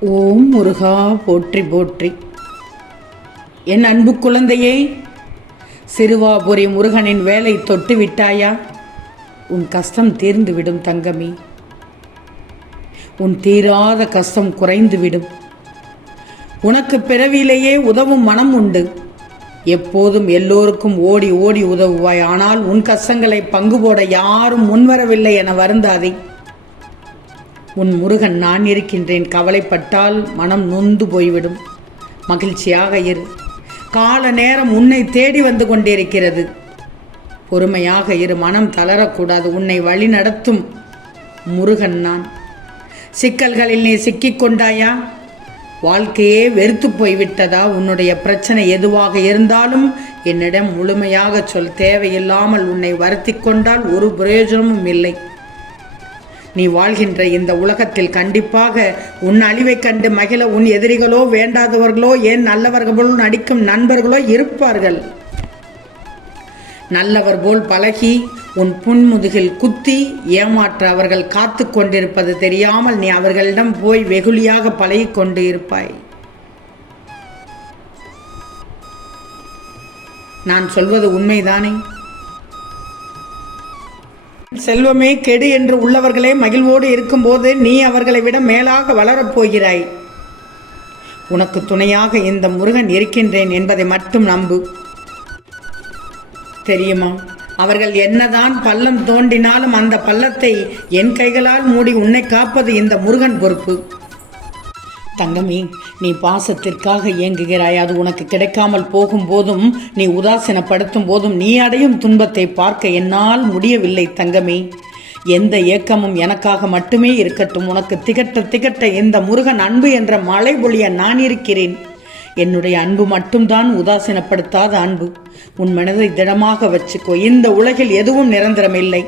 ஓம் முருகா போற்றி போற்றி. என் அன்பு குழந்தையே சிறுவாபுரி முருகனின் வேலை தொட்டு விட்டாயா? உன் கஷ்டம் தீர்ந்துவிடும் தங்கமி. உன் தீராத கஷ்டம் குறைந்துவிடும் உனக்கு பிறவியிலேயே உதவும் மனம் உண்டு. எப்போதும் எல்லோருக்கும் ஓடி ஓடி உதவுவாய். ஆனால் உன் கஷ்டங்களை பங்கு போட யாரும் முன்வரவில்லை என வருந்தாதே. உன் முருகன் நான் இருக்கின்றேன். கவலைப்பட்டால் மனம் நொந்து போய்விடும். மகிழ்ச்சியாக இரு. கால நேரம் உன்னை தேடி வந்து கொண்டிருக்கிறது. பொறுமையாக இரு. மனம் தளரக்கூடாது. உன்னை வழி நடத்தும் முருகன் நான். சிக்கல்களில் நீ சிக்கிக் கொண்டாயா? வாழ்க்கையே வெறுத்து போய்விட்டதா? உன்னுடைய பிரச்சனை எதுவாக இருந்தாலும் என்னிடம் முழுமையாக சொல். தேவையில்லாமல் உன்னை வருத்தி கொண்டால் ஒரு பிரயோஜனமும் இல்லை. நீ வாழ்கின்ற இந்த உலகத்தில் கண்டிப்பாக உன் அழிவைக் கண்டு மகிழ உன் எதிரிகளோ வேண்டாதவர்களோ ஏன் நல்லவர்களோ நடிக்கும் நண்பர்களோ இருப்பார்கள்? நல்லவர் போல் பழகி உன் புன்முதுகில் குத்தி ஏமாற்ற அவர்கள் காத்து கொண்டிருப்பது தெரியாமல் நீ அவர்களிடம் போய் வெகுளியாக பழகி கொண்டு இருப்பாய். நான் சொல்வது உண்மைதானே? செல்வமே கெடு என்று உள்ளவர்களே மகிழ்வோடு இருக்கும்போது நீ அவர்களை விட மேலாக வளரப் போகிறாய். உனக்கு துணையாக இந்த முருகன் இருக்கின்றேன் என்பதை மட்டும் நம்பு. தெரியுமா? அவர்கள் என்னதான் பள்ளம் தோண்டினாலும் அந்த பள்ளத்தை என் கைகளால் மூடி உன்னை காப்பது இந்த முருகன் பொறுப்பு. தங்கமே நீ பாசத்திற்காக இயங்குகிறாய். அது உனக்கு கிடைக்காமல் போகும்போதும் நீ உதாசீனப்படுத்தும் போதும் நீ அடையும் துன்பத்தை பார்க்க என்னால் முடியவில்லை தங்கமே. எந்த ஏக்கமும் எனக்காக மட்டுமே இருக்கட்டும். உனக்கு திகட்ட திகட்ட இந்த முருகன் அன்பு என்ற மழை பொழிய நான் இருக்கிறேன். என்னுடைய அன்பு மட்டும்தான் உதாசீனப்படுத்தாத அன்பு. உன் மனதை திடமாக வச்சுக்கோ. இந்த உலகில் எதுவும் நிரந்தரமில்லை.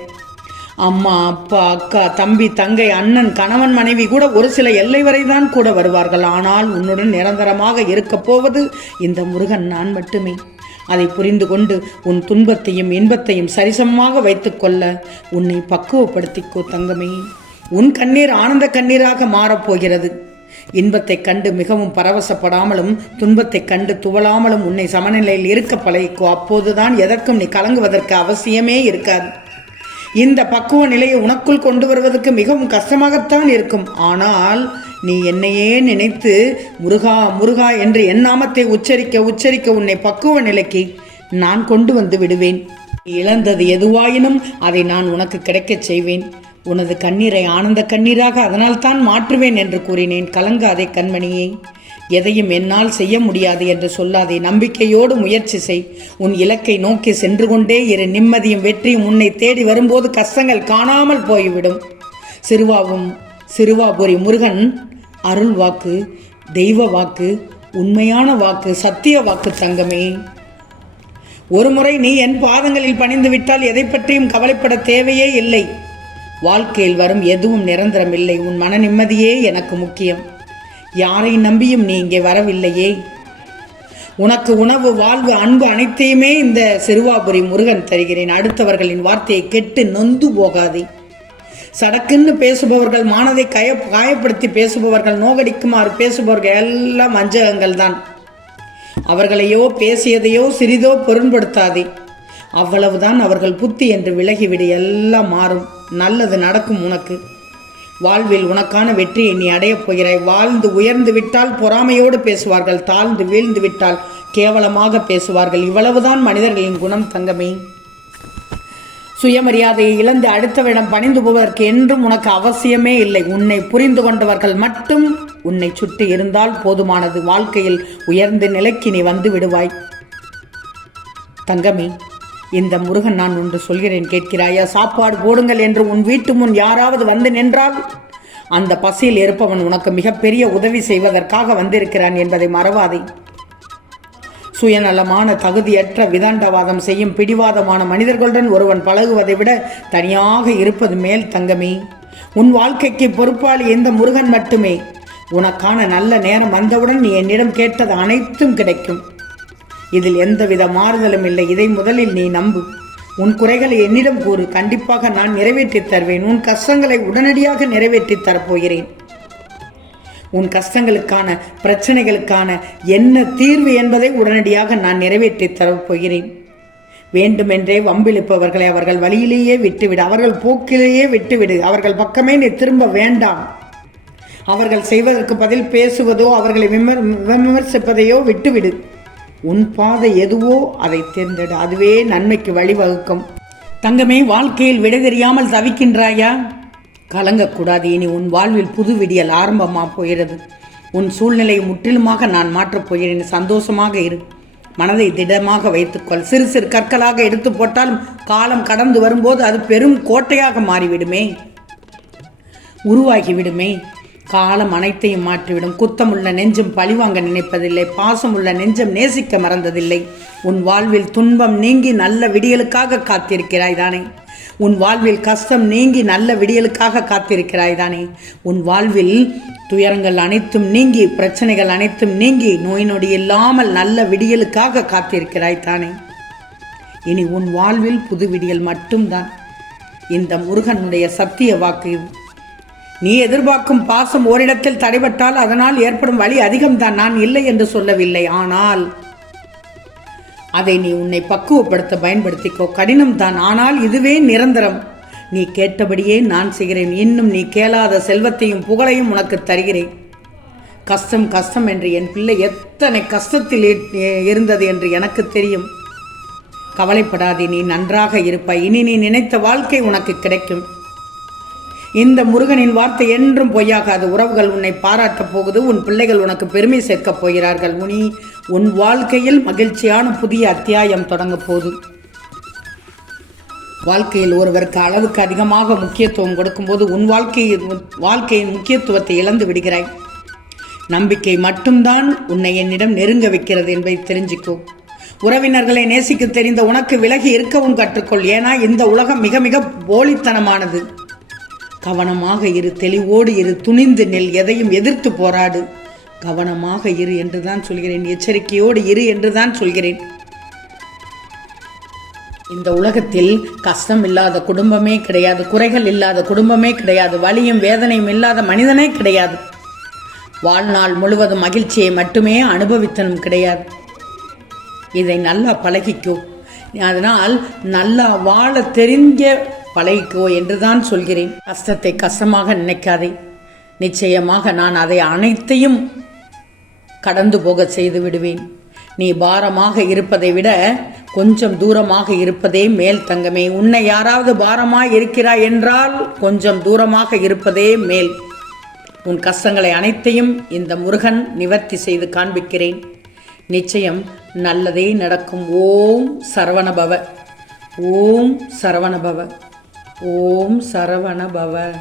அம்மா அப்பா அக்கா தம்பி தங்கை அண்ணன் கணவன் மனைவி கூட ஒரு சில எல்லை வரை தான் கூட வருவார்கள். ஆனால் உன்னுடன் நிரந்தரமாக இருக்கப் போவது இந்த முருகன் நான் மட்டுமே. அதை புரிந்து கொண்டு உன் துன்பத்தையும் இன்பத்தையும் சரிசமமாக வைத்துக்கொள்ள உன்னை பக்குவப்படுத்திக்கோ தங்கமே. உன் கண்ணீர் ஆனந்த கண்ணீராக மாறப்போகிறது இன்பத்தைக் கண்டு மிகவும் பரவசப்படாமலும் துன்பத்தைக் கண்டு துவளாமலும் உன்னை சமநிலையில் இருக்க பழகிக்கோ. அப்போதுதான் எதற்கும் நீ கலங்குவதற்கு அவசியமே இருக்காது. இந்த பக்குவ நிலையை உனக்குள் கொண்டு வருவதற்கு மிகவும் கஷ்டமாகத்தான் இருக்கும். ஆனால் நீ என்னையே நினைத்து முருகா முருகா என்று என் நாமத்தை உச்சரிக்க உச்சரிக்க உன்னை பக்குவ நிலைக்கு நான் கொண்டு வந்து விடுவேன். இழந்தது எதுவாயினும் அதை நான் உனக்கு கிடைக்கச் செய்வேன். உனது கண்ணீரை ஆனந்த கண்ணீராக அதனால்தான் மாற்றுவேன் என்று கூறினேன். கலங்காதே கண்மணியே. எதையும் என்னால் செய்ய முடியாது என்று சொல்லாதே. நம்பிக்கையோடு முயற்சி செய். உன் இலக்கை நோக்கி சென்று கொண்டே இரு. நிம்மதியும் வெற்றியும் உன்னை தேடி வரும்போது கஷ்டங்கள் காணாமல் போய்விடும். சிறுவாவும் சிறுவாபுரி முருகன் அருள் வாக்கு தெய்வ வாக்கு உண்மையான வாக்கு சத்திய வாக்கு தங்கமே. ஒருமுறை நீ என் பாதங்களில் பணிந்து விட்டால் எதை பற்றியும் கவலைப்பட தேவையே இல்லை. வாழ்க்கையில் வரும் எதுவும் நிரந்தரம் இல்லை உன் மன நிம்மதியே எனக்கு முக்கியம். யாரை நம்பியும் நீ இங்கே வரவில்லையே? உனக்கு உணவு வாழ்வு அன்பு அனைத்தையுமே இந்த சிறுவாபுரி முருகன் தருகிறேன். அடுத்தவர்களின் வார்த்தையை கெட்டு நொந்து போகாதே. சடக்குன்னு பேசுபவர்கள் மானதை கய காயப்படுத்தி பேசுபவர்கள் நோகடிக்குமாறு பேசுபவர்கள் எல்லாம் வஞ்சகங்கள் தான். அவர்களையோ பேசியதையோ சிறிதோ பொருண்படுத்தாதே. அவ்வளவுதான் அவர்கள் புத்தி என்று விலகிவிடு எல்லாம் மாறும். நல்லது நடக்கும் உனக்கு. வாழ்வில் உனக்கான வெற்றியை நீ அடையப் போகிறாய். வாழ்ந்து உயர்ந்து விட்டால் பொறாமையோடு பேசுவார்கள். தாழ்ந்து வீழ்ந்து விட்டால் கேவலமாக பேசுவார்கள். இவ்வளவுதான் மனிதர்களின் குணம் தங்கமே. சுயமரியாதையை இழந்து அடுத்தவரிடம் பணிந்து போவதற்கு என்றும் உனக்கு அவசியமே இல்லை. உன்னை புரிந்து கொண்டவர்கள் மட்டும் உன்னை சுற்றி இருந்தால் போதுமானது. வாழ்க்கையில் உயர்ந்த நிலைக்கு நீ வந்து விடுவாய். தங்கமே. இந்த முருகன் நான் ஒன்று சொல்கிறேன் கேட்கிறாயா சாப்பாடு போடுங்கள் என்று உன் வீட்டு முன் யாராவது வந்து நின்றால்? அந்த பசியில் இருப்பவன் உனக்கு மிகப்பெரிய உதவி செய்வதற்காக வந்திருக்கிறான் என்பதை மறவாதே. சுயநலமான தகுதியற்ற விதாண்டவாதம் செய்யும் பிடிவாதமான மனிதர்களுடன் ஒருவன் பழகுவதை விட தனியாக இருப்பது மேல் தங்கமே. உன் வாழ்க்கைக்கு பொறுப்பாளி இந்த முருகன் மட்டுமே. உனக்கான நல்ல நேரம் வந்தவுடன் நீ என்னிடம் கேட்டது அனைத்தும் கிடைக்கும். இதில் எந்தவித மாறுதலும் இல்லை. இதை முதலில் நீ நம்பு. உன் குறைகளை என்னிடம் கூறு. கண்டிப்பாக நான் நிறைவேற்றித் தருவேன். உன் கஷ்டங்களை உடனடியாக நிறைவேற்றித் தரப்போகிறேன். உன் கஷ்டங்களுக்கான பிரச்சனைகளுக்கான என்ன தீர்வு என்பதை உடனடியாக நான் நிறைவேற்றி தரப்போகிறேன். வேண்டுமென்றே வம்பிழுப்பவர்களை அவர்கள் வழியிலேயே விட்டுவிடு. அவர்கள் போக்கிலேயே விட்டுவிடு. அவர்கள் பக்கமே நீ திரும்ப வேண்டாம். அவர்கள் செய்வதற்கு பதில் பேசுவதோ அவர்களை விமர் விமர்சிப்பதையோ விட்டுவிடு. உன் பாதை எதுவோ அதை தேர்ந்தெடு. அதுவே நன்மைக்கு வழிவகுக்கும். தங்கமே வாழ்க்கையில் விடை தெரியாமல் தவிக்கின்றாயா? கலங்கக்கூடாது. இனி உன் வாழ்வில் புது விடியல் ஆரம்பமாக போகிறது. உன் சூழ்நிலையை முற்றிலுமாக நான் மாற்றப் போகிறேன். சந்தோஷமாக இரு. மனதை திடமாக வைத்துக்கொள். சிறு சிறு கற்களாக எடுத்து போட்டாலும் காலம் கடந்து வரும்போது அது பெரும் கோட்டையாக மாறிவிடுமே. உருவாகிவிடுமே. காலம் அனைத்தையும் மாற்றிவிடும். குத்தமுள்ள நெஞ்சம் பழிவாங்க நினைப்பதில்லை. பாசமுள்ள நெஞ்சம் நேசிக்க மறந்ததில்லை. உன் வாழ்வில் துன்பம் நீங்கி நல்ல விடியலுக்காக காத்திருக்கிறாய் தானே. உன் வாழ்வில் கஷ்டம் நீங்கி நல்ல விடியலுக்காக காத்திருக்கிறாய் தானே. உன் வாழ்வில் துயரங்கள் அனைத்தும் நீங்கி பிரச்சனைகள் அனைத்தும் நீங்கி நோய் நொடி இல்லாமல் நல்ல விடியலுக்காக காத்திருக்கிறாய் தானே. இனி உன் வாழ்வில் புது விடியல் மட்டும்தான். இந்த முருகனுடைய சத்திய வாக்கு நீ எதிர்பார்க்கும் பாசம் ஓரிடத்தில் தடைபட்டால் அதனால் ஏற்படும் வழி அதிகம்தான். நான் இல்லை என்று சொல்லவில்லை. ஆனால் அதை நீ உன்னை பக்குவப்படுத்த பயன்படுத்திக்கோ. கடினம் தான் ஆனால் இதுவே நிரந்தரம். நீ கேட்டபடியே நான் செய்கிறேன். இன்னும் நீ கேளாத செல்வத்தையும் புகழையும் உனக்கு தருகிறேன். கஷ்டம் கஷ்டம் என்று என் பிள்ளை எத்தனை கஷ்டத்தில் இருந்தது என்று எனக்கு தெரியும். கவலைப்படாதே. நீ நன்றாக இருப்பாய். இனி நீ நினைத்த வாழ்க்கை உனக்கு கிடைக்கும். இந்த முருகனின் வார்த்தை என்றும் பொய்யாகாது. உறவுகள் உன்னை பாராட்டப் போகுது உன் பிள்ளைகள் உனக்கு பெருமை சேர்க்கப் போகிறார்கள். உனி உன் வாழ்க்கையில் மகிழ்ச்சியான புதிய அத்தியாயம் தொடங்க போகுது. வாழ்க்கையில் ஒருவருக்கு அளவுக்கு அதிகமாக முக்கியத்துவம் கொடுக்கும்போது உன் வாழ்க்கையை வாழ்க்கையின் முக்கியத்துவத்தை இழந்து விடுகிறாய். நம்பிக்கை மட்டும்தான் உன்னை என்னிடம் நெருங்க வைக்கிறது என்பதை தெரிஞ்சுக்கோ. உறவினர்களை நேசிக்க தெரிந்த உனக்கு விலகி இருக்கவும் கற்றுக்கொள். ஏன்னா இந்த உலகம் மிக மிக போலித்தனமானது. கவனமாக இரு தெளிவோடு இரு துணிந்து நெல் எதையும் எதிர்த்து போராடு. கவனமாக இரு என்று தான் சொல்கிறேன் எச்சரிக்கையோடு இரு என்று தான் சொல்கிறேன். இந்த உலகத்தில் கஷ்டம் இல்லாத குடும்பமே கிடையாது குறைகள் இல்லாத குடும்பமே கிடையாது வலியும் வேதனையும் இல்லாத மனிதனே கிடையாது. வாழ்நாள் முழுவதும் மகிழ்ச்சியை மட்டுமே அனுபவித்தனும் கிடையாது. இதை நல்லா பழகிக்கோ. அதனால் நல்லா வாழ தெரிஞ்ச பழகிக்கோ என்றுதான் சொல்கிறேன். கஷ்டத்தை கஷ்டமாக நினைக்காதே. நிச்சயமாக நான் அதை அனைத்தையும் கடந்து போக செய்து விடுவேன். நீ பாரமாக இருப்பதை விட கொஞ்சம் தூரமாக இருப்பதே மேல் தங்கமே. உன்னை யாராவது பாரமாக இருக்கிறாய் என்றால் கொஞ்சம் தூரமாக இருப்பதே மேல். உன் கஷ்டங்களை அனைத்தையும் இந்த முருகன் நிவர்த்தி செய்து காண்பிக்கிறேன். நிச்சயம் நல்லதே நடக்கும். ஓம் சரவணபவ. ஓம் சரவணபவ. ஓம் சரவண பவ.